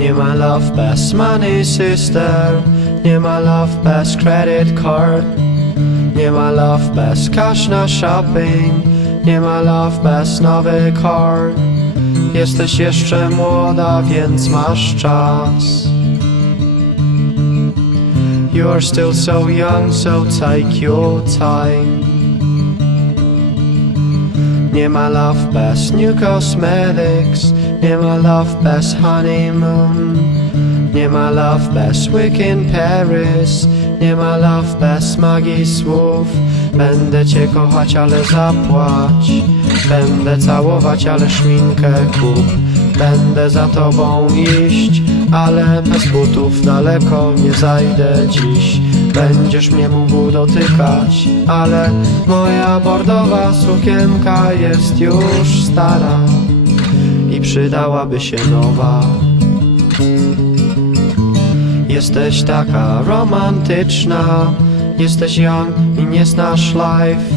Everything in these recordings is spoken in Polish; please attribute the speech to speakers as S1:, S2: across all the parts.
S1: Nie ma love bez money sister. Nie ma love bez credit card. Nie ma love bez cash na shopping. Nie ma love bez nowy car. Jesteś jeszcze młoda, więc masz czas. You're still so young, so take your time. Nie ma love bez new cosmetics Nie ma love bez honeymoon. Nie ma love bez week in Paris. Nie ma love bez magii słów Będę cię kochać, ale zapłać. Będę całować, ale szminkę kup. Będę za tobą iść Ale bez butów daleko nie zajdę dziś. Będziesz mnie mógł dotykać Ale moja bordowa sukienka jest już stara Przydałaby się nowa. Jesteś taka romantyczna Jesteś young i nie znasz life.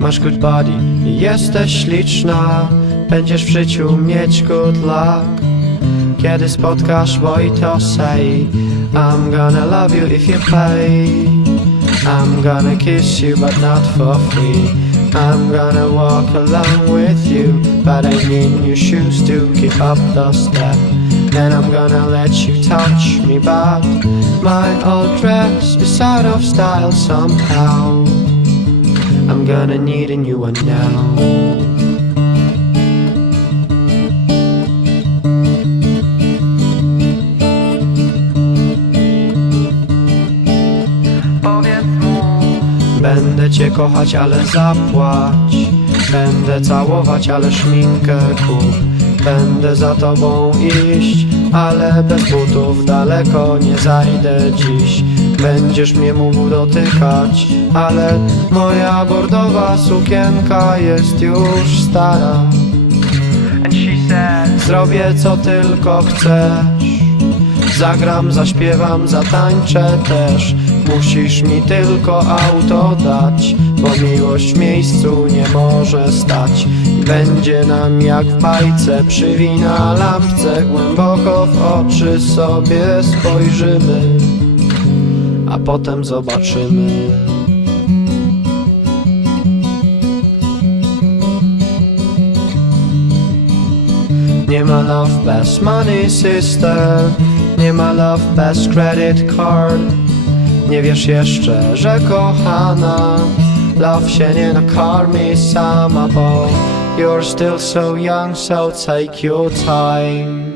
S1: Masz good body i jesteś śliczna Będziesz w życiu mieć good luck. Kiedy spotkasz Wojto say I'm gonna love you if you pay. I'm gonna kiss you but not for free I'm gonna walk along with you But I need new shoes to keep up the step And I'm gonna let you touch me But my old dress is out of style somehow. I'm gonna need a new one now Będę cię kochać, ale zapłać. Będę całować, ale szminkę kup. Będę za tobą iść, ale bez butów daleko nie zajdę dziś. Będziesz mnie mógł dotykać, ale moja bordowa sukienka jest już stara.
S2: And she said,
S1: Zrobię co tylko chcesz. Zagram, zaśpiewam, zatańczę też Musisz mi tylko auto dać Bo miłość w miejscu nie może stać. Będzie nam jak w bajce Przy wina lampce Głęboko w oczy sobie spojrzymy A potem zobaczymy. Nie ma love bez money sister Nie ma love bez credit card Nie wiesz jeszcze, że kochana Love się nie nakarmi sama, bo You're still so young, so take your time